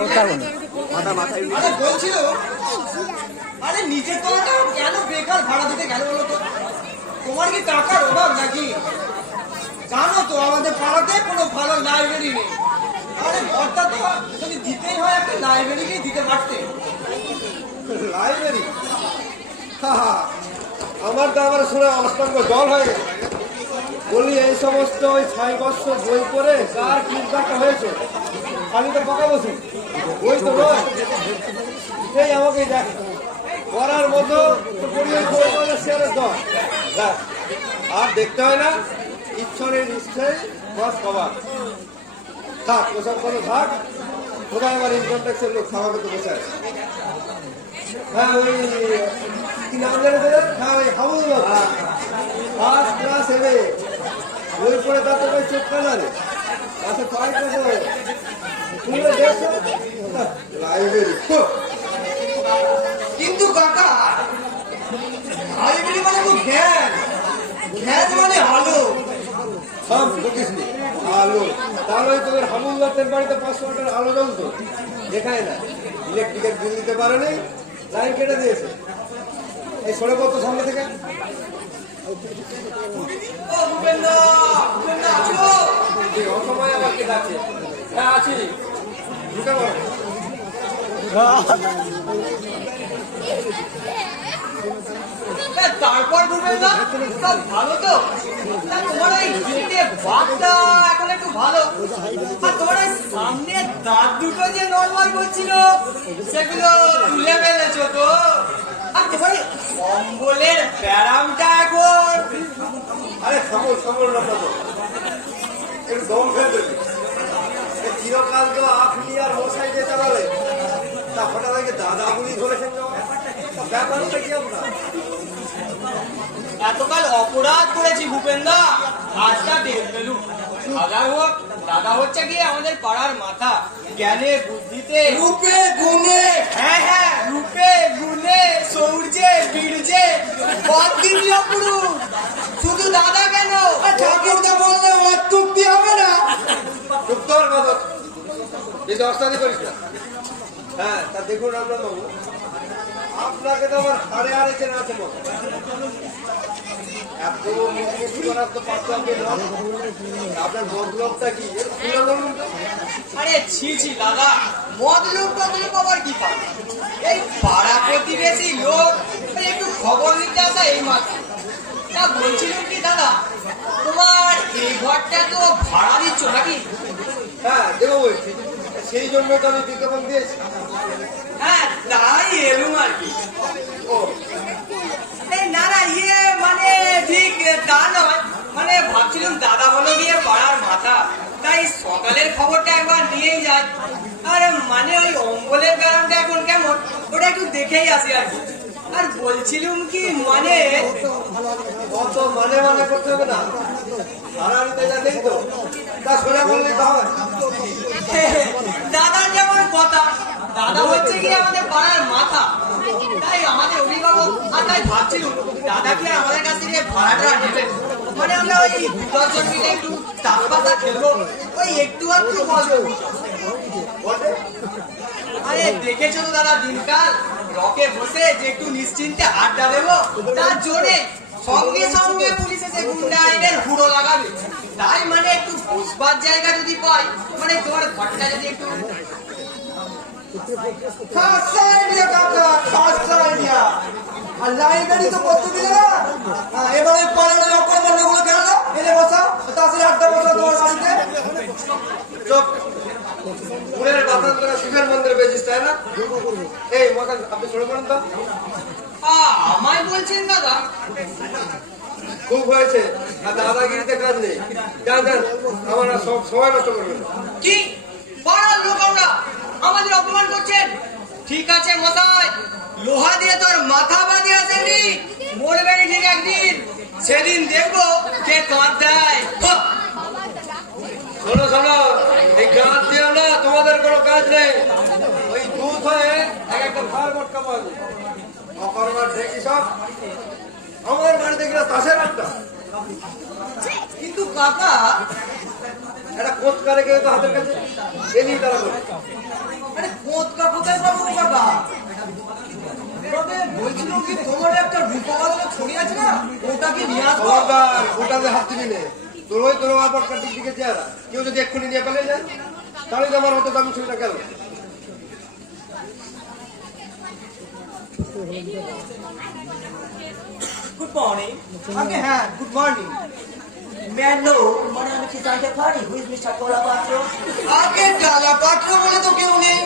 মাথা মাথায় আরে বলছিল, আরে নিচের তলাটা কেন বেকার ভাড়া দিতে গেল বলো তো? তোমার কি টাকার অভাব নাকি? জানো তো আমাদের পাড়াতে কোনো ভালো লাইব্রেরি নেই। আরে ঘরটা তো যদি দিতেই হয় একটা লাইব্রেরিকেই দিতে পারতে। লাইব্রেরি? আমার তো আবার শুনে অষ্টাঙ্গ জল হয়ে গেছে। বলি এই সমস্ত ওই 6 বছর বই পড়ে কার কি ব্যাপারটা হয়েছে? খালি তো পাকা বসে বই তো নয়। এই আমাকে দেখ পড়ার মতো শেয়ারের দল আর দেখতে হয় না। ঈশ্বরের নিশ্চয় বস কবার থাক, ওসব কথা থাক। কোথায় আমার ইনকাম ট্যাক্সের লোক খাওয়াবে তো বসে আছে। হ্যাঁ ওই কি নাম জানে তোদের? হ্যাঁ ওই হাবুল ফার্স্ট ক্লাস হেবে বই পড়ে তার তো ভাই চোখ কানারে আচ্ছা পাই কত তুমি দেখছো লাইব্রেরি। কিন্তু কাকা, লাইব্রেরি মানে তো জ্ঞান, জ্ঞান মানে আলো। সব বুঝিস নি আলো। তাহলে তোদের হাবুলদার বাড়িতে 500 ওয়াটের আলো জ্বলতো, দেখায় না। ইলেকট্রিকের বিল দিতে পারেনি, লাইন কেটে দিয়েছে। এই সরে কত সামনে থেকে অসময় আবার কে আছে? হ্যাঁ আছি, ঢুকে পড়ো। তারপর বলবেন না সব ভালো তো? তোমার ওই গেটে বাঘটা এখন একটু ভালো, আর তোমার ওই সামনে দাঁত দুটো যে নর্মাল করছিল সেগুলো তুলে ফেলেছো তো? আর তোমার কম্বলের ব্যারামটা এখন আরে সমল সমল রাখো তো, একটু দম ফেলে দেবে। চিরকাল তো আপনি আর মশাই যে চালালে, তা হঠাৎ আগে দাদাগুলি ধরেছেন ব্যাপারটা কি আপনার? এতকাল অপরাধ করেছি ভূপেন্দা, আজটা টের পেলুম। দাদা হচ্ছে গিয়ে আমাদের পাড়ার মাথা, জ্ঞানে বুদ্ধিতে রূপে গুণে। হ্যাঁ হ্যাঁ, রূপে গুণে সৌর্যে বীর্যে অদ্বিতীয় পুরুষ। শুধু দাদা কেন, ঠাকুরদা বললে অত্যুক্তি হবে না। চুপ কর বাদক, বেশি অস্তাদি করিস না। হ্যাঁ তা দেখুন আমরা বাবু, আপনাকে তো আমার হাড়ে হাড়ে চেনা আছে মতো। এত মুখোমুখি করার তো পারতো আপনি নন। আপনার মতলবটা কি খুলে বলুন তো। আরে ছি ছি দাদা, মতলব আবার কি পাবে? এই পাড়া প্রতিবেশী লোক একটু খবর নিতে আসা এই মাত্র। তা বলছিলাম কি দাদা, তোমার এই ঘরটা তো ভাড়া দিচ্ছ নাকি? হ্যাঁ দেবো বলছি, সেই জন্য তো আমি বিজ্ঞাপন দিয়েছি। হ্যাঁ তাই এলুম আর কি। ও এই না না, মানে ঠিক তা নয়, মানে ভাবছিলাম দাদা হলো গিয়ে পাড়ার মাথা, তাই সকালের খবরটা একবার নিয়েই যায়। আর মানে ওই অম্বলের ব্যায়ামটা এখন কেমন ওটা একটু দেখেই আসি আর কি। আর বলছিলাম কি মানে অত মানে মানে করতে হবে না, ভাড়া নিতে জানেই তো, তা সোজা বললেই তো হবে। দাদার যেমন কথা, দাদা হচ্ছে কি আমাদের পাড়ার মাথা, তাই আমাদের অভিভাবক। আর তাই ভাবছিলাম দাদা কি আমাদের কাছ থেকে ভাড়াটা নেবেন, মানে আমরা ওই 10 জন মিলে একটু টাকা খেলবো, ওই একটু একটু বলবো। আরে দেখেছো তো দাদা দিনকাল, রকে বসে যে একটু নিশ্চিন্তে আড্ডা দেবো, তার জোরে সঙ্গে সঙ্গে পুলিশ এসে গুন্ডা আইনের হুড়ো লাগাবে। তাই মানে একটু বসবার জায়গা যদি পাই, মানে তোমার ঘরটা যদি একটু আর লাইব্রেরি তো করতে দিলে না। এবারে পাড়ার অকর্মণ্যগুলো কেন এনে বসা, তাছাড়া আড্ডা বসা তোমার বাড়িতে। চুপ, পুরের বাতাস করে শিবের মন্দিরে বেজিস তাই না? এই মশান আপনি শুনে পড়েন তো। আমায় বলছেন দাদা? খুব হয়েছে, আর দাদাগিরিতে কাজ নেই। যান যান, আমার সব সময় নষ্ট করবেন। কি পাড়ার লোক আমরা, আমাদের অপমান করছেন? ঠিক আছে মশাই, লোহা দিয়ে তোর মাথা বাঁধিয়ে আসেনি, মরবে ঠিক একদিন, সেদিন দেখবো কে কাঁদ দেয়। শোনো শোনো, এই গাছ দিয়ে না তোমাদের কোনো কাজ নেই। ওই দুধ হয়ে এক একটা ভার মটকা পাওয়া যায়। অকর্মার দেখি সব আমাদের বাড়িতে গেলে তাসের একটা। কিন্তু কাকা একটা কোচ কারে গেলে তো হাতের কাছে এ নিয়ে তারা করে। আরে কি তোমার একটা রূপবাদনা ছড়ি আছে না, ওটা কি নিয়ে আসবো? খবরদার, ওটাতে হাত দিবি নে। তোর আবার কাটির দিকে চেহারা, কেউ যদি এক্ষুনি নিয়ে পালিয়ে যায় তাহলে তো আমার অত দামি ছবিটা গেল। Good morning. আগে হ্যাঁ, গুড মর্নিং। Man, no, মানে আমি কি জানতে পারি who is Mr. Tolapatro? আগে তলাপাত্র বলে তো কেউ নেই,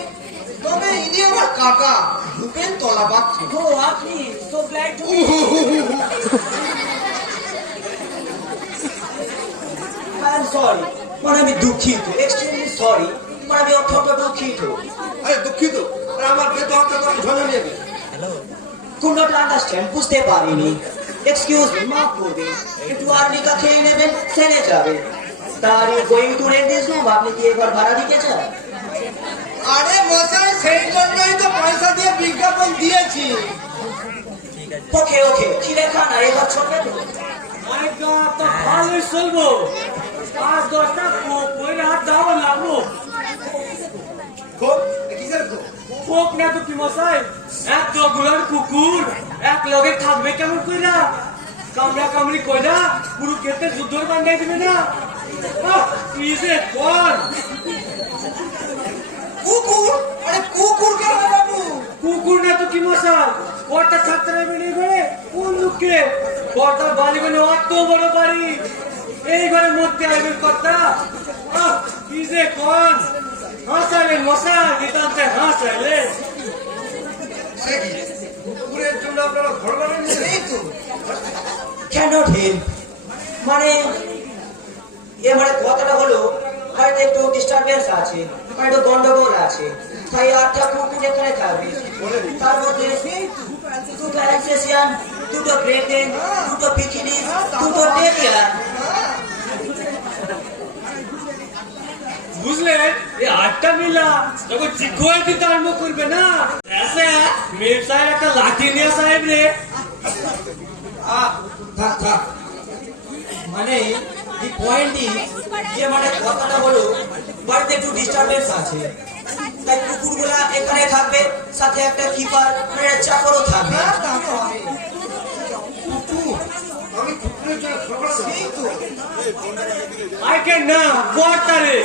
তবে ইনি আমার কাকা ভূপেন তলাপাত্র। Oh, আপনি, so glad to meet you. I'm sorry, মানে আমি দুঃখিত, extremely sorry, মানে আমি অত্যন্ত দুঃখিত। আরে দুঃখিত, আরে আমার বেতো হাতে করে ঝনে নিয়ে গেল। Could not understand, বুঝতে পারিনি। Excuse me, মাফ করবেন, একটু আর্লিকা খেয়ে নেবেন, সেরে যাবে। তার going to rent this room, আপনি কি এবার ভাড়া দিতে চান? আরে মশাই, সেই জন্যই তো পয়সা দিয়ে বিজ্ঞাপন দিয়েছি। ওকে ওকে, চিড়িয়াখানা এবার চলবে তো? তো ভালোই চলবো, 5-10টা বই হাত দাও লাগবো। খুব কিসের খুব? কোক না তো কি মশাই, এত গুলার কুকুর এক লগে থাকবে কেমন কইরা? কামড়া কামড়ি কইরা পুরো ক্ষেত্রে যুদ্ধর বান্ধাই দিবে না? প্লিজে কোন কুকুর? আরে কুকুর কেন বাবু? কুকুর না তো কি মশাই, কটা ছাত্র বেরিয়ে গেলে কোন লোককে কটা বাড়ি বলে অত বড় বাড়ি, এই ঘরের মধ্যে আইবেন কথা? প্লিজে কোন হাসালেন মশাই, নিতান্তে হাসালেন। সে কি? কুকুরের জন্য আপনারা ঘর বানান? এই তো Cannot help, মানে এবারে কথাটা হলো বাড়িতে একটু ডিস্টারবেন্স আছে, মানে একটু গন্ডগোল আছে, তাই 8টা কুকুর এখানে থাকবে। তার মধ্যে দুটো অ্যালসেসিয়ান, দুটো গ্রেটেন, দুটো পিকিনিস, দুটো টেরিয়ার। বুঝলেন, এই 8টা মিলা যখন চিকোয় দিতে আরম্ভ করবে না, এসে মেয়ের সাহেব একটা লাঠি নিয়ে সাহেব রে। থাক থাক, মানে দি পয়েন্ট ইজ যে মানে কথাটা হলো বাড়িতে একটু ডিস্টারবেন্স আছে, তাই কুকুরগুলা এখানে থাকবে, সাথে একটা কিপার মানে চাকরও থাকবে। আমি কুকুরের জন্য ঘর বানাবো? আই ক্যান না কর্তারে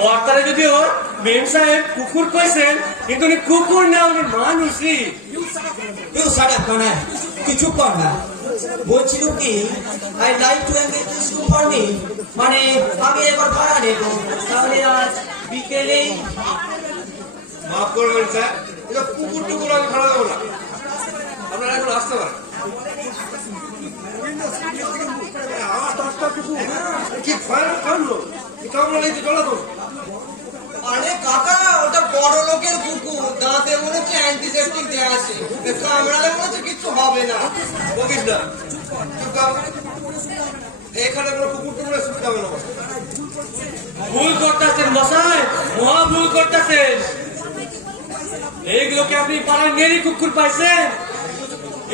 কর্তারে যদি ওর মেম সাহেব কুকুর কইছেন, কিন্তু উনি কুকুর না, উনি মানুষই। ইউ শাট আপ কানা, কিছু কর না। বলছিল কি I like to engage this room for me, মানে আমি এবার ভাড়া নেব, তাহলে আজ বিকেলেই। মাফ করবেন স্যার, এটা কুকুর টুকুর আমি ভাড়া দেবো না, আপনারা এখন আসতে পারেন। আমার 10টা কুকুর কি ভয়ানক কাণ্ড, কামড়া নিতে চলা তো। আরে কাকা, ওটা বড় লোকের কুকুর, দাঁতে মনে হচ্ছে অ্যান্টিসেপটিক দেওয়া আছে, কামড়ালে মনে হচ্ছে কিচ্ছু হবে না। বকিস না, চুপ কর। এখানে কোনো কুকুর টুকুরের সুবিধা হবে না। ভুল করতেছেন মশাই, মহা ভুল করতেছেন। এইগুলোকে আপনি পাড়ায় নেড়ি কুকুর পাইছেন,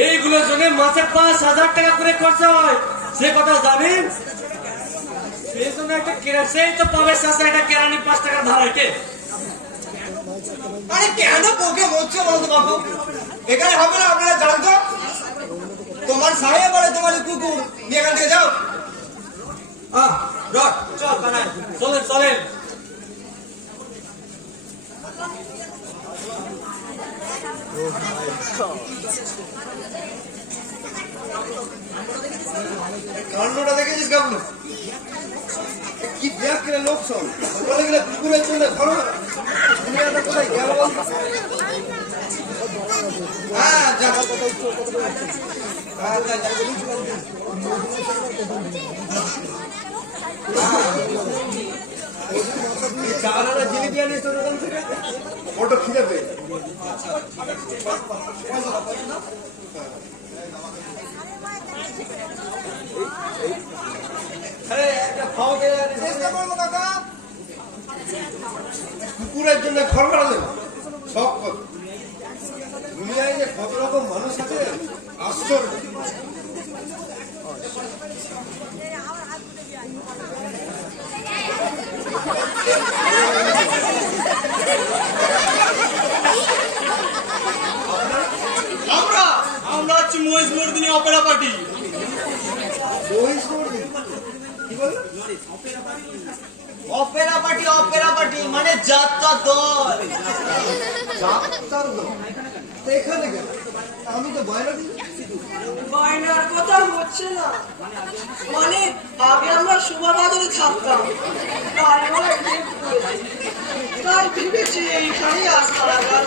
এইগুলোর জন্য মাসে 5,000 টাকা করে খরচা হয়, সে কথা জানেন? সেই জন্য একটা সেই তো পাবে চাষা একটা কেরানি 5 টাকা ভাড়াইতে। আরে কেন বকে মরছে বলতো বাবু? এখানে হবে না, আপনারা জানতো। তোমার সাহেব বলে তোমার কুকুর নিয়ে এখান থেকে যাও। চল কানাই, চলেন চলেন। কাণ্ডটা দেখেছিস কামড়? কি দেখ কিনা লোক সব বলে গেলে কুকুরের জন্য ঘর বানাবো। দুনিয়াটা কোথায় গেল বলতো? হ্যাঁ যা। চালানা জিলিপি আনিস তোর দোকান থেকে, ওটা খিদে পেয়ে। আরে একটা খাও খেয়ে চেষ্টা করবো কাকা। কুকুরের জন্য ঘর বানালেন, শখ কত। দুনিয়ায় যে কত রকম মানুষ আছে, আশ্চর্য। Mahishamardini Opera party. মহিষমর্দিনী কি বললো? অপেরা পার্টি মানে যাত্রা দল। যাত্রার দল? তো এখানে কেন? আমি তো বাইরে দিই। বায়নার কথা হচ্ছে না, মানে আগে আমরা শোভাবাজারে থাকতাম, তাই ভেবেছি এইখানে আসা লাগার।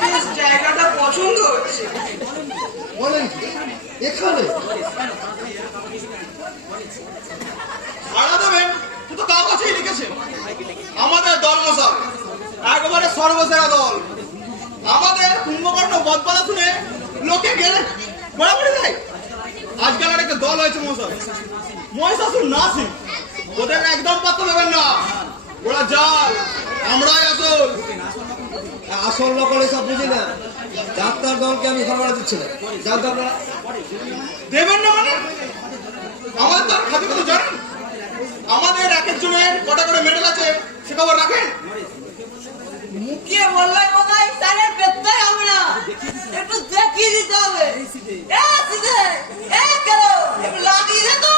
বেশ জায়গাটা পছন্দ হচ্ছে। বলেন কি এখানে? ভাড়া দেবেন তো কাগজেই লিখেছে আমাদের দল মশাই একবারে সর্বসেরা দল। আমাদের কুম্ভকর্ণ বদপালা শুনে লোকে গেলে বরাবরই দেয়। আজকাল আর একটা দল হয়েছে মশাই, মহিষাসুর নাসিক। ওদের একদম পাত্তা দেবেন না, ওরা জাল, আমরাই আসল। আসল নকল এসব বুঝি না। যাত্রার দলকে আমি সরবরাহ দিচ্ছি না। যাত্রা দেবেন না মানে আমাদের দল খাতে কত জানেন? আমাদের এক একজনের কটা করে মেডেল আছে সে খবর রাখেন? মুখিয়ে বললাই বলাই তাহলে পেতে হবে না, একটু দেখিয়ে দিতে হবে। একটু লাগিয়ে দে তো।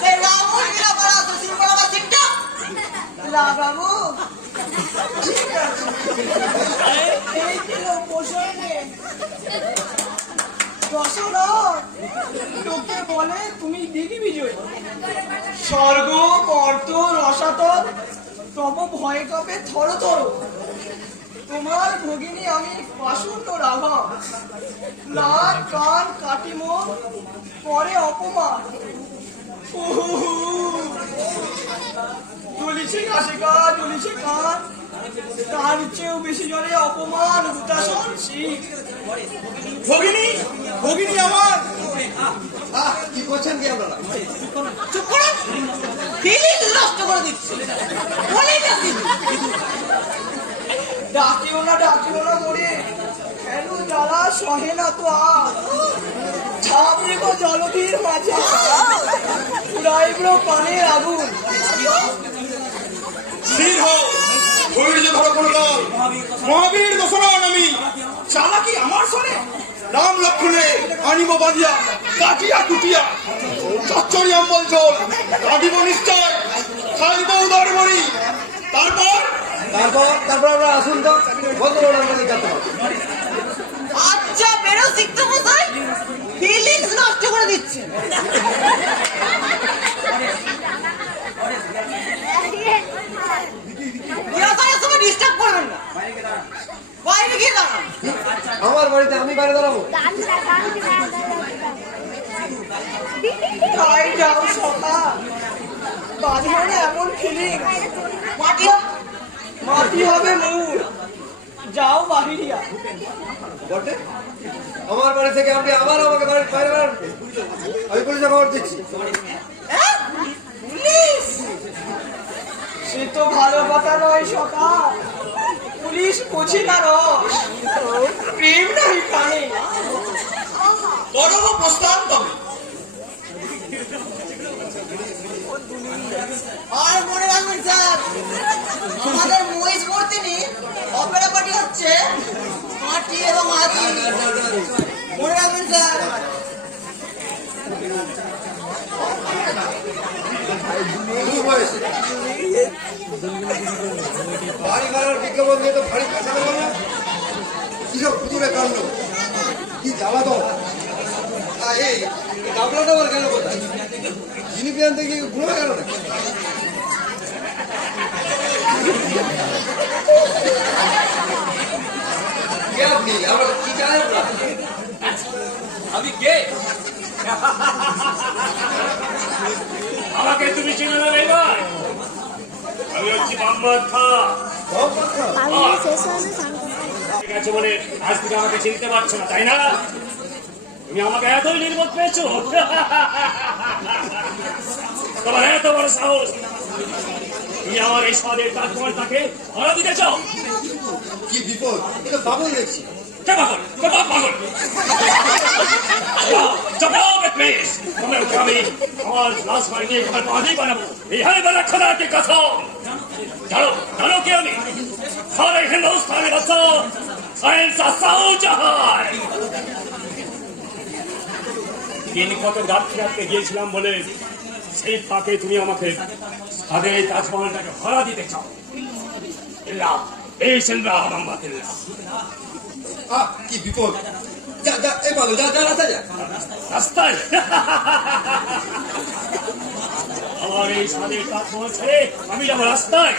সেই রামুর গিরা পড়া তো সিম্পল সিমটা লাগাবো। ঠিক আছে, এই কিলো পোষণে দশরথ তোকে বলে তুমি দিদি বিজয়। স্বর্গ কর্ত রসাতল তব ভয় কাপে থর থর। তোমার ভগিনী আমি পাশুন্ড রাভা, নাক কান কাটিম পরে অপমান। জ্বলিছে কাশিকা জ্বলিছে কান, তার চেয়েও বেশি জলে অপমান হুতাশন শীত। ভগিনী ভগিনী আমার কি করছেন কি আপনারা? চুপ করো, ফিলিংস নষ্ট করে দিচ্ছে। বলেই যাচ্ছি ডাকিও না মরে, কেন জ্বালা সহে না তো আর। ঝাঁপড়িব জলধির মাঝে, উড়াইব পানের আগুন। স্থির হও, ধৈর্য ধরো কোন দল। মহাবীর দশরথ আমি, চালাকি আমার সনে। রাম লক্ষ্মণে আনিব বাঁধিয়া, কাটিয়া কুটিয়া চচ্চরি অম্বল জল কাটিব নিশ্চয়, খাইব উদর মরি। তারপর তারপর আমরা আসুন তো বন্ধ করুন আমাদের যাত্রা। আচ্ছা বেরো শিখতে মশাই, ফিলিংস নষ্ট করে দিচ্ছে। ডিস্টার্ব করবেন না, বাইরে গিয়ে দাঁড়ান। আমার বাড়িতে আমি বাইরে দাঁড়াবো? তাই যাও সখা, বাঁধনে এমন ফিলিং মাটি হবে মূল। যাও বাহিরিয়া। বটে আমার বাড়ি থেকে আপনি আবার আমাকে বাড়ির বাইরে বেরোন। আমি পুলিশে খবর দিচ্ছি। পুলিশ? সে তো ভালো কথা নয় সখা। পুলিশ বুঝি না রস, প্রেম নয় প্রাণে। করব প্রস্তাব তবে। আর মনে রাখবেন স্যার, আমাদের মহিষমর্দিনী অপেরা পার্টি হচ্ছে মাটি এবং হাতি। মনে রাখবেন স্যার। বাড়ি ঘরের বিজ্ঞাপন দিয়ে তো ভারী কাঁচানো বলো। কিসব খুচুরে কাণ্ড, কি জ্বালা তো। এই ডাবলাটা আবার গেল কোথায়? জিনিপি আনতে গিয়ে ঘুরে গেল না? কে আপনি? আমরা কি জানেন না? আমি কে? আমাকে তুমি চিনে না রে ভাই? আমি হচ্ছি মোহাম্মদ খান। ঠিক আছে বলে আজ থেকে আমাকে চিনতে পারছো না, তাই না? তুমি আমাকে এতই নির্বোধ পেয়েছো? তোমার এত বড় সাহস, তুমি আমার এই স্বাদের তাজমহলটাকে ভাড়া দিতে চাও? কি বিপদ, এটা বাবুই দেখছি। কে পাগল? কে বাপ পাগল? আমি আমার লাশ বাড়িতে এখানে বাঁধি বানাবো, এই হাই বানা খোদাকে কসম। জানো জানো কি আমি? সারে হিন্দুস্তানের বাচ্চা সায়েন্স সাউ জাহান দিন কত রাত্রি রাত্রে গিয়েছিলাম বলে সেই ফাঁকে তুমি আমাকে সাদের এই তাজমহলটাকে ভাড়া দিতে চাও। ইল্লাহ, এই সিল্লাহ মোহাম্মদুল্লাহ। কি বিপদ! যা যা, এই পালো, যা যা, রাস্তা যা। রাস্তায় আমার এই সাদের তাজমহল ছেড়ে আমি যাবো রাস্তায়?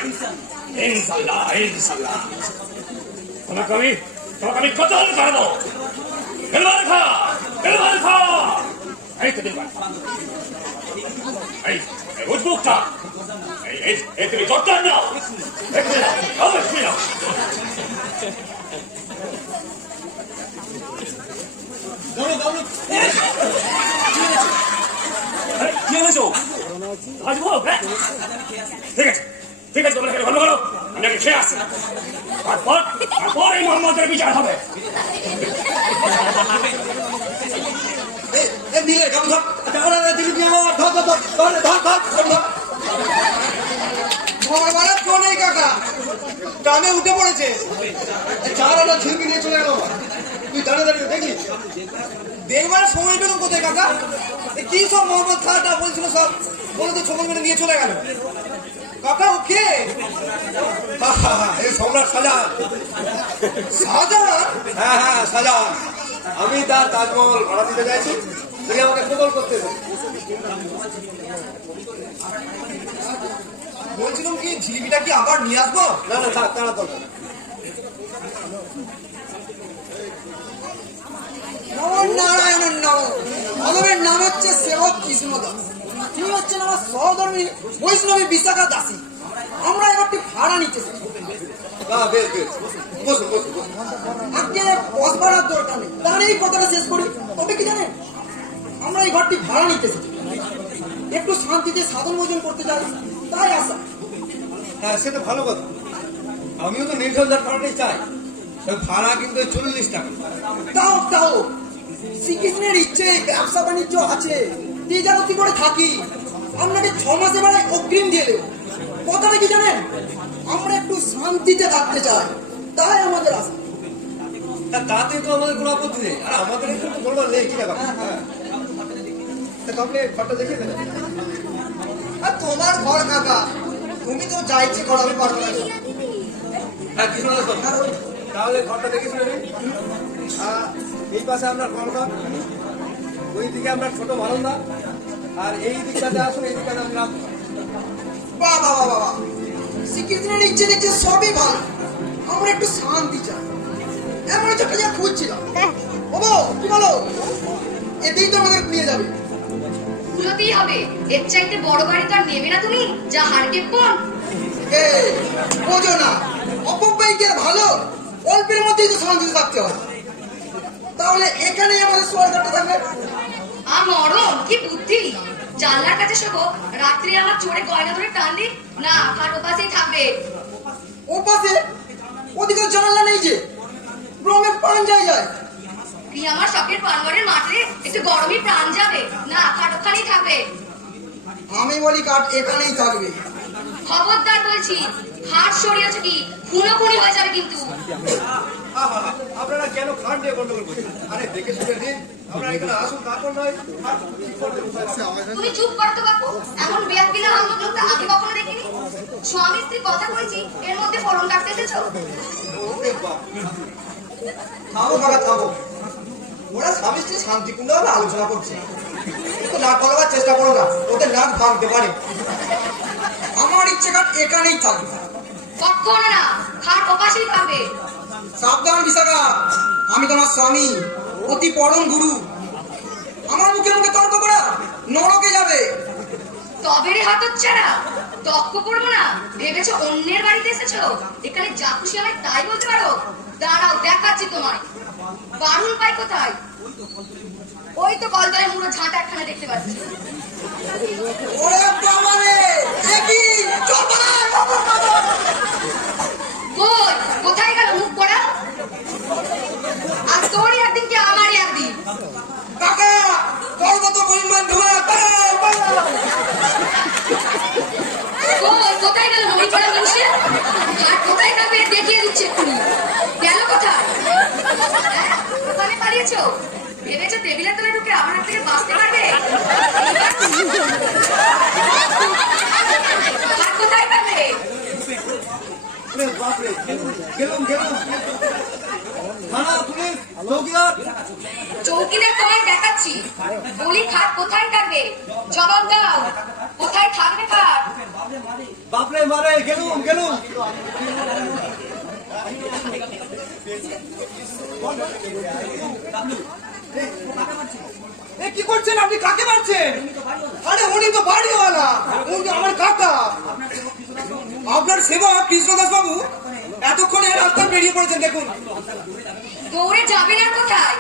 ইনশাল্লাহ ইনশাল্লাহ। তোমাকে আমি কতল করবো। খেলবার খা, খেলবার খা। এই তো দেখবার, এই উদ্বুকটা, এই তুমি চট্টার নাও, অবশ্যই নাও। কি হয়েছো? আসবো? ঠিক আছে ঠিক আছে, তোমরা ভালো করো, আমি আগে খেয়ে আসছি। তারপর এই মোহাম্মদের বিচার হবে। দিলে ধর ধর, দিলি আমার, ধর ধর ধর ধর ধর ধর ধর। ভগবানের কেউ নেই কাকা, টানে উঠে পড়েছে। চার আনা ঝিলকি নিয়ে চলে গেল। তুই দাঁড়িয়ে দাঁড়িয়ে দেখলি? দেখবার সময় পেলাম কোথায় কাকা? কি সব মোহাম্মদ খানটা বলছিল, সব বলে তো ছবল মেরে নিয়ে চলে গেল। কাকা ও কে? এই সম্রাট শাহজাহান। শাহজাহান? হ্যাঁ হ্যাঁ, শাহজাহান। আমি তার তাজমহল ভাড়া দিতে চাইছি, তুই আমাকে কবল করতে দে। বলছিলাম কি, ঝিলিপিটা কি আবার নিয়ে আসবো? না না, থাক, তারা দরকার। নমঃ নারায়ণের নম। মাধবের নাম হচ্ছে সেবক কৃষ্ণদাস। তিনি হচ্ছেন আমার সহধর্মী বৈষ্ণবী বিশাখা দাসী। আমরা এবারটি ভাড়া নিতে এসেছি। হ্যাঁ, বেশ বেশ, বসুন বসুন বসুন। আজকে বসবার আর দরকার নেই, তার এই কথাটা শেষ করি। তবে কি জানেন, আমরা এই ঘরটি ভাড়া নিতে এসেছি, একটু শান্তিতে সাধন ভোজন করতে চাই, তাই আসা। হ্যাঁ, সে তো ভালো কথা। আমিও তো নির্ঝঞ্ঝাট ভাড়াটাই চাই। তবে ভাড়া কিন্তু 40 টাকা। তাও তাও শ্রীকৃষ্ণের ইচ্ছে ব্যবসা বাণিজ্য আছে, তেজারতি করে থাকি। আপনাকে 6 মাসে বেলায় অগ্রিম দিয়ে দেবো। কথাটা কি জানেন, আমরা একটু শান্তিতে থাকতে চাই, তাই আমাদের আশা। তাতে তো আমাদের কোনো আপত্তি নেই, আর আমাদের একটু তো বলবার নেই, কি টাকা। হ্যাঁ, আপনি ঘরটা দেখিয়ে দেবেন। আর তোমার ঘর কাকা, তুমি তো যা ইচ্ছে করাবে পারবে না। হ্যাঁ, কৃষ্ণদাস বাবু, তাহলে ঘরটা দেখে শুনে নিন। এই পাশে আপনার কর্নার, ওই দিকে আপনার ছোট বারান্দা, আর এই দিকটাতে আসুন, এই দিকটাতে আপনার। বাহ বাহ বাহ বাহ, শ্রীকৃষ্ণের ইচ্ছে দেখছে সবই ভালো, আমরা একটু শান্তি চাই। এমন একটা যা খুঁজছিলাম। বাবা কি বলো, এতেই তো আমাদের নিয়ে যাবে। উন্নতি হবে, এর চাইতে বড় বাড়ি তো আর নেবে না তুমি, যা হারকে পণ। এ বোঝো না, অপব্যয়কে ভালো, অল্পের মধ্যেই তো শান্তিতে থাকতে হয়। তাহলে এখানেই আমাদের সোয়ারঘাটটা থাকবে। মরণ কি বুদ্ধি, জানলার কাছে শোবো, রাত্রি আমার চোরে গয়না ধরে টান দি না, খাট ওপাশেই থাকবে। ও পাশে ওদিকে জানালা নেই যে, রঙে প্রাণ যায় যায়। কি আমার শখের পানগড়ের মাঠে একটু গরমই প্রাণ যাবে না, খাট ওখানেই থাকবে। আমি বলি কাঠ এখানেই থাকবে। খবরদার বলছি, খাট সরিয়েছ কি খুনোখুনি হয়ে যাবে কিন্তু। আপনারা কেন খান দিয়ে গন্ডগোল করছেন? আরে দেখে শুনে দিন, আপনারা এখানে আসুন, তারপর নয় খাট ঠিক করে দেবো। তুমি চুপ করো তো বাপু, এমন বিয়াকিলা আমল লোকটা আগে কখনো দেখিনি। স্বামী স্ত্রী কথা বলছি, এর মধ্যে ফোড়ন কাটতে এসেছো। ওরে বাপ! থামো কাকা থামো, ওরা স্বামী স্ত্রী শান্তিপূর্ণভাবে আলোচনা করছে, তো না করবার চেষ্টা করো না, ওদের নাক ভাঙতে পারে। আমার ইচ্ছে কাঠ এখানেই থাকবে। কখনো না, খাট ওপাশেই থাকবে। সাবধান বিশাখা, আমি তোমার স্বামী, অতি পরম গুরু। আমার মুখে মুখে তর্ক করা নরকে যাবে। তবে রে হতচ্ছাড়া, তক্ক করবো না ভেবেছো অন্যের বাড়িতে এসেছো, এখানে যা খুশি আমায় তাই বলতে পারো। দাঁড়াও দেখাচ্ছি তোমায়। বারুন পাই কোথায়? ওই তো কলতলায় মুড়ো ঝাঁটা একখানা দেখতে পাচ্ছি। ওরে বাবা রে, এ কি? চল পালাই! কই কোথায় গেল মুখ পড়া? আর তোরই একদিন কি আমারই একদিন। কাকা পর্বত পরিমাণ ধোয়া, পালাও, পালাও। কই কোথায় গেল মুখ পড়া মানুষের? আর কোথায় যাবে দেখিয়ে দিচ্ছে এক্ষুনি। গেল কোথায়? ওখানে পালিয়েছো? ভেবেছো টেবিলের তলায় ঢুকে আমার হাত থেকে বাঁচতে পারো? আরে বাপরে, গেলুম। থানা, পুলিশ, চৌকিদার। চৌকিদার তোমায় দেখাচ্ছি। বলি খাট কোথায় থাকবে? জবাব দাও, কোথায় থাকবে খাট? বাপরে মারে, গেলুম। এ কি করছেন আপনি? কাকে মারছেন? আরে উনি তো বাড়িওয়ালা, উনি আমার কাকা। আপনার সেবা কৃষ্ণদাস বাবু এতক্ষণে রাস্তা বেরিয়ে পড়েছেন, দেখুন। দৌড়ে যাবে না কোথায়?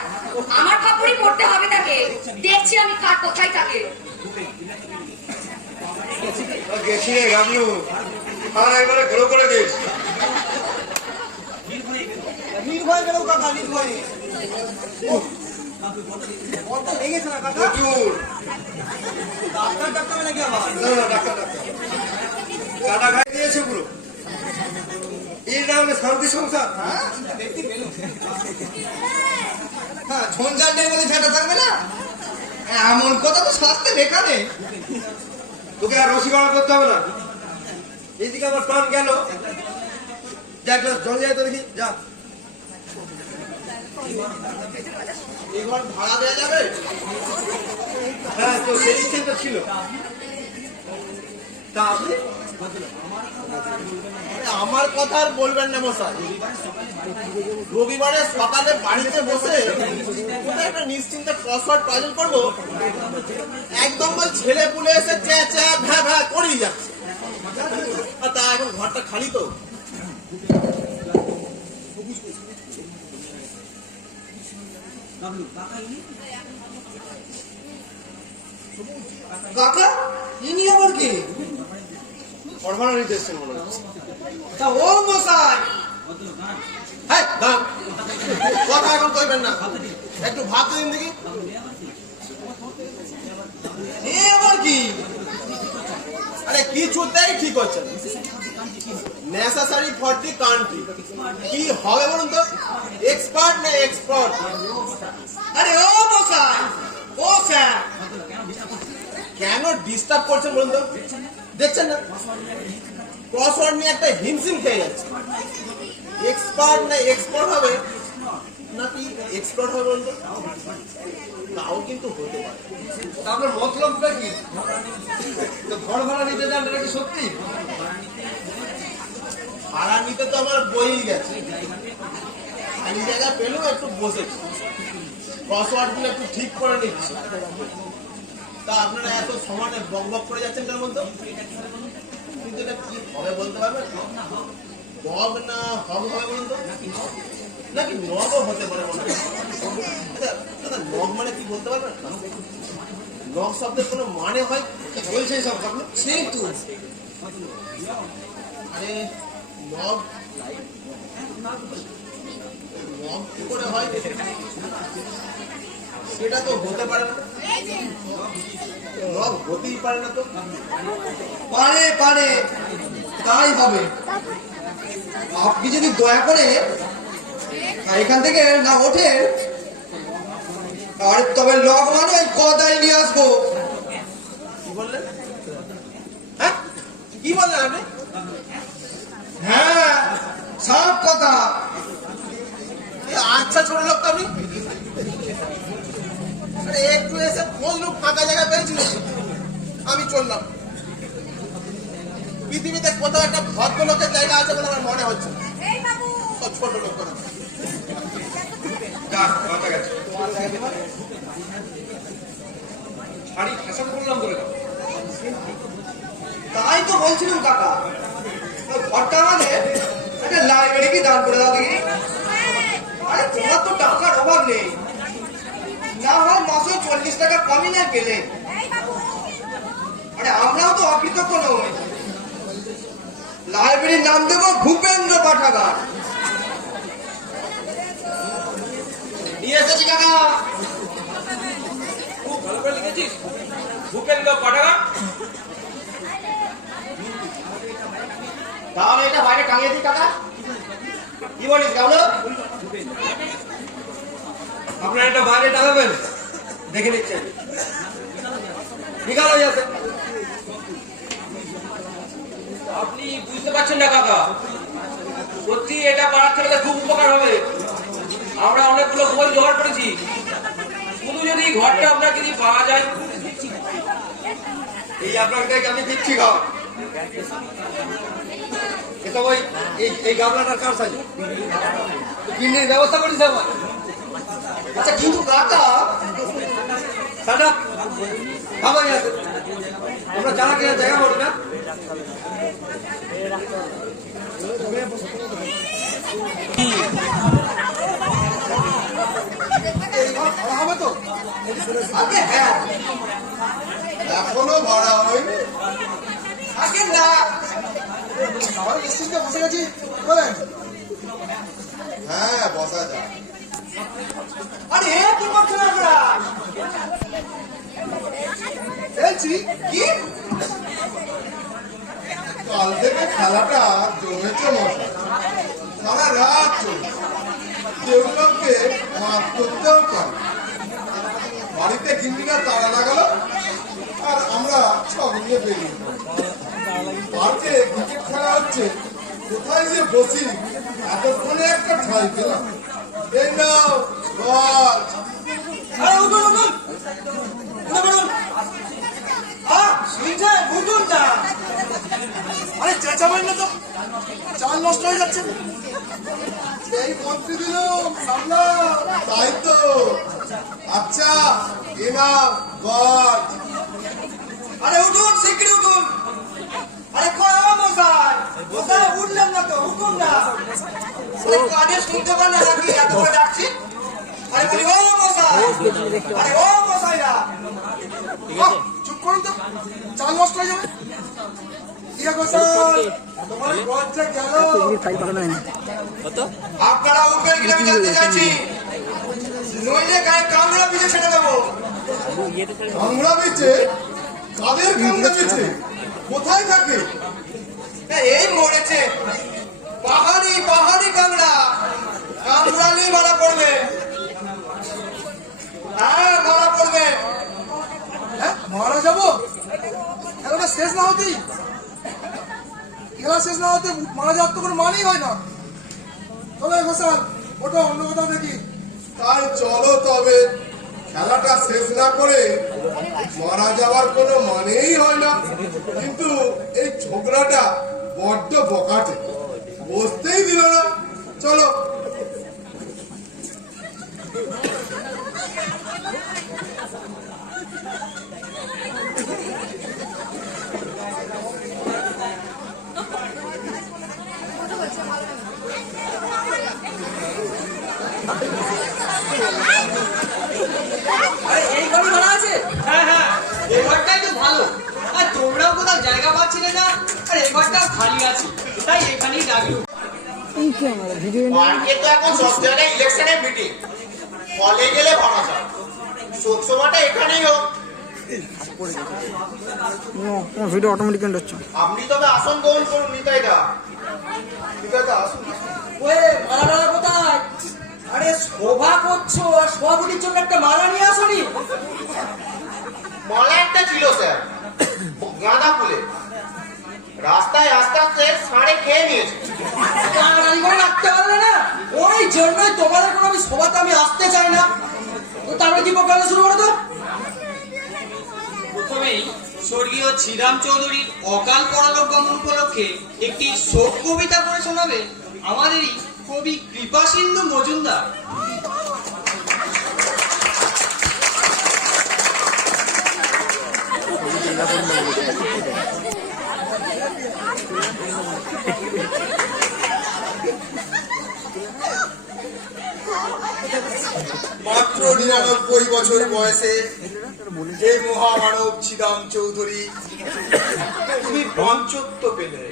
আমার কাপড়ই পড়তে হবে তাকে। দেখছি আমি খাট কোথায় থাকে। গেছি রে গামলু, আর একবারে ঘোরো করে দিস। নির্ভয় গেল কাকা, নির্ভয়। লেগেছে না কাকা? প্রচুর। ডাক্তার নাকি আবার? না, ডাক্তার। কাটা খাই দিয়েছে পুরো। এর নাম হলো শান্তি সংসার। হ্যাঁ, ঝঞ্ঝাট নেই বলে ঝাঁটা থাকবে না? এমন কথা তো শাস্ত্রে লেখা নেই। তোকে আর রসিকতা করতে হবে না। এইদিকে আমার প্রাণ গেল। যা একটা জল যায় তো দেখি, যা। এই ঘর ভাড়া দেওয়া যাবে? হ্যাঁ, তো সেই ইচ্ছেই তো ছিল। তা আপনি? আমার কথা আর বলবেন না মশাই। রবিবারে সকালে বাড়িতে বসে কোথায় একটা নিশ্চিন্তে ক্রসওয়ার্ড পাজল করবো, একদম বল ছেলে পুলে এসে চ্যা ভ্যা করেই যাচ্ছে। আর তা এখন ঘরটা খালি তো। কাকা, ইনি আবার কি? সরবরাহ নিতে এসছেন মনে হচ্ছে। তা ও মশাই, হ্যাঁ, দাঁড়ান। কথা এখন কইবেন না, একটু ভাবতে দিন দেখি। এ আবার কি? আরে কিছুতেই ঠিক হচ্ছে না। Necessary for the country. কি হবে বলুন তো? এক্সপার্ট না এক্সপার্ট? আরে ও মশাই, ও স্যার, কেন ডিস্টার্ব করছেন বলুন তো? দেখছেন না ক্রসওয়ার্ড নিয়ে একটা হিমসিম খেয়ে যাচ্ছে। এক্সপার্ট না এক্সপার্ট হবে নাকি এক্সপার্ট হবে বলুন তো? তাও কিন্তু হতে পারে। তা আপনার মতলবটা কি? তো ঘর ভাড়া নিতে যান, এটা কি সত্যি? ভাড়া নিতে তো আমার বই গেছে, খালি জায়গা পেলেও একটু বসেছি, ক্রসওয়ার্ড গুলো একটু ঠিক করে নিচ্ছি। তা আপনারা এত সমানে বক করে যাচ্ছেন কেন বলতো? কিন্তু এটা কি হবে বলতে পারবেন? বক না হব হবে বলুন তো? নাকি নবও হতে পারে মনে হয়। দাদা, নব মানে কি বলতে পারবেন? নব শব্দের কোনো মানে হয়? কি বলছে সব আপনি? সেই তো। আরে নব নব কি করে হয় সেটা তো হতে পারে না। নব হতেই পারে না তো। পারে, তাই হবে। আপনি যদি দয়া করে এখান থেকে না ওঠে, আর তবে লগ মানে গদাই নিয়ে আসবো। কি বললেন? হ্যাঁ, কি বললেন আপনি? হ্যাঁ, সব কথা। আচ্ছা, ছোট লোক তো আপনি। আরে একটু এসে বললু ফাঁকা জায়গা পেয়েছিল, আমি চললাম। পৃথিবীতে কোথাও একটা ভদ্রলোকের জায়গা আছে বলে আমার মনে হচ্ছে। সব ছোট লোক কথা। যা, কথা গেছে। শাড়ি ফ্যাশন করলাম বলে না। তাই তো বলছিলাম কাকা, ওই ঘরটা আমাদের একটা লাইব্রেরি কি দান করে দাও দেখি। আরে তোমার তো টাকার অভাব নেই, না হয় মাসে 40 টাকা কমই না পেলে। আরে আমরাও তো অকৃতজ্ঞ নই। লাইব্রেরির নাম দেবো ভূপেন্দ্র পাঠাগার। নিয়ে এসেছি কাকা। খুব ভালো করে লিখেছিস, ভূপেন্দ্র পাঠাগার। তাহলে এটা বাইরে টাঙিয়ে দিই কাকা, কি বলিস গামলো? আপনারা এটা বাইরে টাঙাবেন, দেখে নিচ্ছেন। বিকাল হয়ে যাচ্ছে। আপনি বুঝতে পারছেন না কাকা, এটা পাড়ার ছেলেদের খুব উপকার হবে। আমরা অনেকগুলো বই জোগাড় করেছি, শুধু যদি ঘরটা আপনার যদি পাওয়া যায়। এই আপনার গায়ে আমি দিচ্ছি গাও এটা ওই এই গামলাটার কার সাইজ কিনের ব্যবস্থা করেছি আমার। আচ্ছা কিন্তু কাকা সাটা খাবারই আছে, আমরা জানা কিনা জায়গা বলি না। এই ঘর ভাড়া হবে তো? আগে হ্যাঁ, এখনো ভাড়া হয়নি। আগে না। আমার নিশ্চিন্তে বসে গেছি বলেন। হ্যাঁ বসা যায়। আরে কি করছেন আপনারা? খেলছি কি? কাল থেকে খেলাটা জমেছে মশা, সারা রাত চলছে। কেউ কাউকে মাছ করতেও পারে। বাড়িতে গিন্নিরা তাড়া লাগালো আর আমরা সব নিয়ে বেরিয়ে পার্কে ক্রিকেট খেলা হচ্ছে, কোথায় যে বসি এতক্ষণে একটা ঠাই পেলাম। এই নাও বল। আরে উঠুন উঠুন, উঠে পড়ুন। শুনছেন? উঠুন না। আরে চেঁচাবেন না তো, চাল নষ্ট হয়ে যাচ্ছে। এই মন্ত্রী দিল সামলা, তাই তো। আচ্ছা এ নাও বল। আরে উঠুন, শিগগির উঠুন। আরে কয় মশাই, মশাই উঠলেন না তো, উঠুন না। আরে কানে শুনতে পান না নাকি এত করে ডাকছি? আরে বলি ও মশাই, আরে ও মশাইরা। চুপ করুন তো, চাল নষ্ট হয়ে যাবে। ইয়ে গোসাল, তোমার লজ্জা গেল। আপনারা উঠবেন কিনা আমি জানতে চাইছি, নইলে গায়ে কামড়া পিছে ছেড়ে দেবো। কামড়া বেচে? কাদের কামড়া বেচে? কোথায় থাকে? এই মরেছে, পাহাড়ি পাহাড়ি কামড়া, কামড়ালেই মারা পড়বে। হ্যাঁ মারা পড়বে। হ্যাঁ মারা যাবো? খেলাটা শেষ না হতেই, খেলা শেষ না হতে মারা যাওয়ার তো কোনো মানেই হয় না। চলো গোসাল, ওটা অন্য কোথাও দেখি। তাই চলো তবে, খেলাটা শেষ না করে মারা যাওয়ার কোনো মানেই হয় না। কিন্তু এই ছোকরাটা বড্ড বকাটে, বসতেই দিল না। চলো। আরে এই ঘরে ভাড়া আছে? হ্যাঁ হ্যাঁ, এই ঘরটাই তো ভালো। আর তোমরাও কোথাও জায়গা পাচ্ছিলে না, আর এই ঘরটা খালি আছে, তাই এখানেই রাখলো। পার্কে তো এখন সব জায়গায় ইলেকশনের মিটিং, হলে গেলে ভাড়া যায়। শোকসভাটা এখানেই হোক। ভিডিও অটোমেটিক এন্ড হচ্ছে। আপনি তবে আসন গ্রহণ করুন নিতাইদা। নিতাইদা আসুন। ওয়ে মালা কোথায়? আরে শোভা করছো আর সভাপতির জন্য একটা মালা নিয়ে আসনি? মালা একটা ছিল স্যার, গাঁদা ফুলে। রাস্তায় আস্তে আস্তে সাড়ে খেয়ে নিয়েছে। টানাটানি করে রাখতে পারলে না, ওই জন্যই তোমাদের কোনো আমি সভাতে আমি আসতে চাই না। তো তারপরে কি প্রোগ্রাম শুরু করো তো? প্রথমেই স্বর্গীয় শ্রীরাম চৌধুরীর অকাল পরলোক গমন উপলক্ষে একটি শোক কবিতা করে শোনাবে আমাদেরই কবি কৃপাসিন্ধু মজুমদার। মাত্র 99 বছর বয়সে যে মহামানব শ্রীরাম চৌধুরী তুমি পঞ্চত্ব পেলে।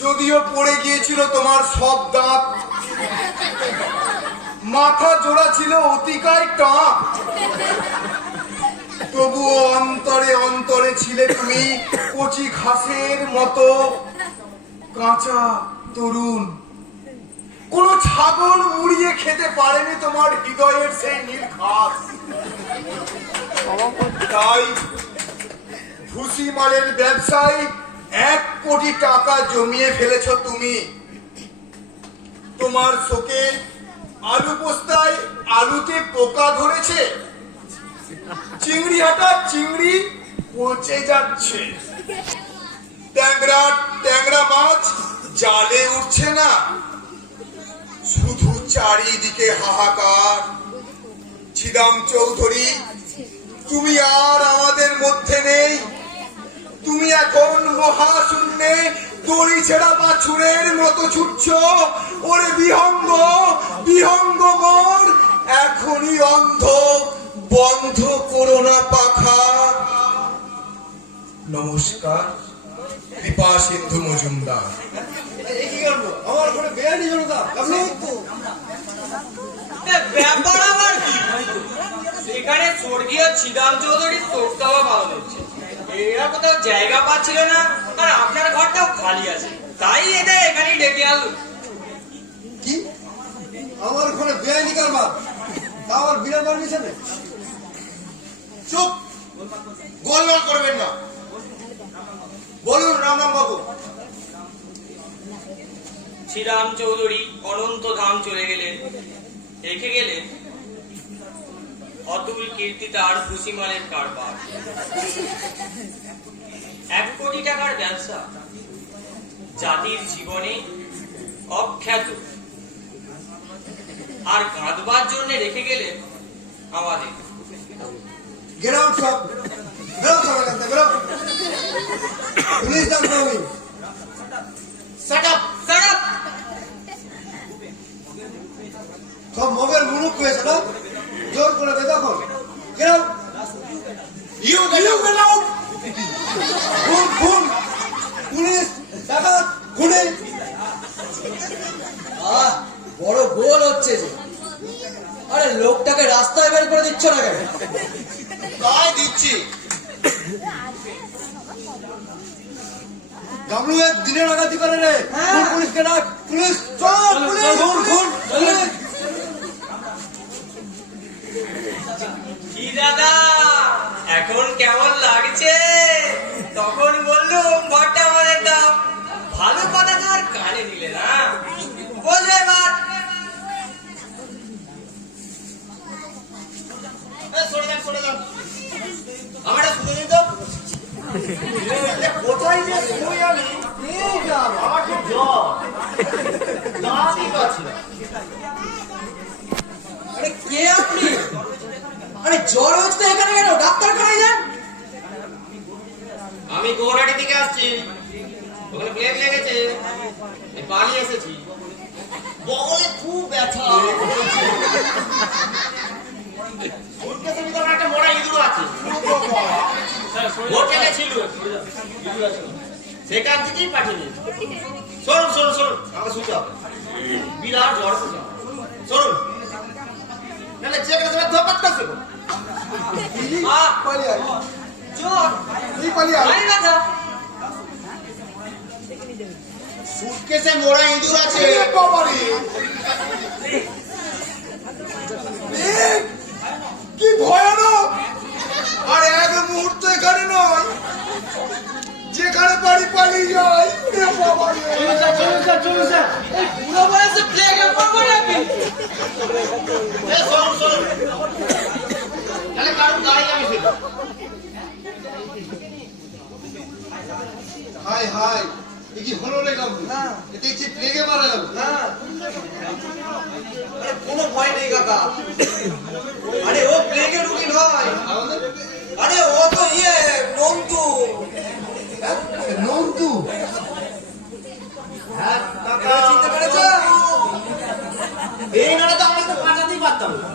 যদিও পড়ে গিয়েছিল তোমার সব দাঁত, মাথা জোড়া ছিল অতিকায় টাক, তবুও অন্তরে অন্তরে ছিলে তুমি কচি ঘাসের মতো কাঁচা তরুণ। কোন ছাগল মুড়িয়ে খেতে পারেনি তোমার হৃদয়ের সেই নীল ঘাস। তাই ভুসি মালের ব্যবসায় 1 কোটি টাকা জমিয়ে ফেলেছ তুমি। তোমার চোখে আলু পোস্তায় আলুতে পোকা ধরেছে, চিংড়ি হাটা চিংড়ি পচে যাচ্ছে, ট্যাংরা মাছ জালে উঠছে না, শুধু চারিদিকে হাহাকার। ছিদাম চৌধুরী, তুমি আর আমাদের মধ্যে নেই। তুমি এখন মহাশূন্যে দড়ি ছেড়া বাছুরের মতো ছুটছ। ওরে বিহঙ্গ মোর, এখনই অন্ধ, বন্ধ করো না পাখা। নমস্কার, কৃপা সিন্ধু মজুমদার। এই কি করবো? আমার ঘরে বেআইনি জনতা। ব্যাপার আবার কি? সেখানে স্বর্গীয় ছিদাম চৌধুরীর তোপটাও পাওয়া যাচ্ছে। এরা কোথাও জায়গা পাচ্ছিল না, আর আপনার ঘরটাও খালি আছে, তাই এদের এখানেই ডেকে আনলো। কি? আমার ঘরে বেআইনি কারবার, তা আমার বিনা পারমিশনে? চুপ, গোলমাল করবেন না। বলুন রামরাম বাবু। শ্রীরাম চৌধুরী অনন্ত ধাম চলে গেলেন, রেখে গেলেন অতুল কীর্তি তার ভুসিমালের কারবার। 1 কোটি টাকার ব্যবসা, জাতির জীবনে অখ্যাত, আর কাঁদবার জন্য রেখে গেলেন আমাদের। Get out সব, বেরো সব এখান থেকে, বেরো। পুলিশ ডাকবো আমি। Shut up! Shut up! সব মগের মুলুক হয়েছে না, জোর করে বেদখল। Get out! You get out! খুন, পুলিশ, ডাকাত, খুনি। বড় গোল হচ্ছে যে। আরে লোকটাকে রাস্তায় বের করে দিচ্ছ না কেন? তাই দিচ্ছি। গামলু এক দিনে ডাকাতি করে রে। পুলিশকে ডাক, পুলিশ, চল, পুলিশ, খুন, পুলিশ। কি দাদা, এখন কেমন লাগছে? তখন বললুম ঘরটা আমাদের দাও, ভালো কথা তো আর কানে দিলে না, বলবে এবার। সরে যান, আমার শুনে দিন তো। কোথায় যে শুই আমি? এই যা, আমার খুব জ্বর। দাঁতই পাচ্ছি না। আরে কে আপনি? আরে জ্বর হচ্ছে তো এখানে কেন? ডাক্তারখানায় যান। আমি গৌহাটি থেকে আসছি, ওখানে প্লেগ লেগেছে, পালিয়ে এসেছি। বগলে খুব ব্যথা। সুটকেসের ভিতরে একটা মোড়া ইঁদুর আছে, হোটেলে ছিল, সেখান থেকেই পাঠিয়ে দিয়েছি। সরুন, আমাকে শুনতে হবে, বিরাট জ্বর হচ্ছে। সরুন, নাহলে যে কোনো সময় ধপাত করছে। পালিয়ে আয়, জ্বর, এই পালিয়ে আয়। ভারী ব্যথা। সুটকেসে মোড়া ইঁদুর আছে। কি ভয়ানক! আর এক মুহূর্ত এখানে নয়, যেখানে পারি পালিয়ে যাই। চলুন স্যার, এই বুড়ো বয়সে প্লেগে পড়বেন আপনি। সরুন, নাহলে কারণ গাড়ি আমি ফেলবো। হাই হাই, এ কি হলো রে গামলু? এ দেখছি প্লেগে মারা গেল। কোনো ভয় নেই কাকা। আরে ও প্লেগের রুগী নয়, আরে ও তো নন্তু। নন্তু? চিনতে পেরেছ? এই নাটা তো আমরা তো বাঁচাতেই পারতাম না।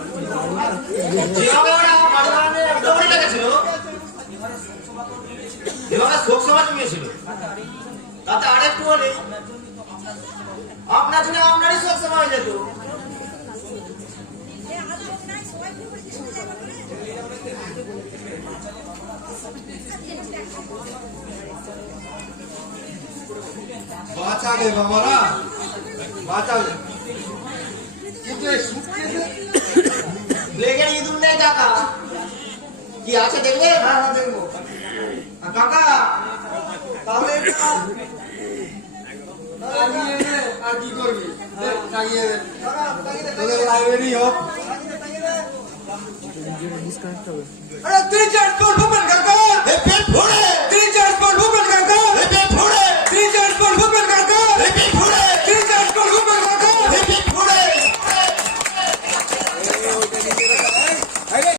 যেভাবে ওরা বাড়ি দৌড়ে লেগেছিল, যেভাবে শোক সভা জমিয়েছিল, তাতে আরেকটুও নেই, আপনার জন্য আপনারই শোক সভা হয়ে যেত। বাঁচাবে বাবারা, বাঁচাবে। কিন্তু এই সুটকেসে প্লেগের ইঁদুর নেই কাকা, কি আছে দেখবে? হ্যাঁ দেখবো। আর কাকা, তাহলে এটা চালিয়ে নে, আর কি করবি? টাঙিয়ে দে তোদের লাইব্রেরি হোক ডিসকানেক্ট হবে আরে তুই চার তোর ভূপেন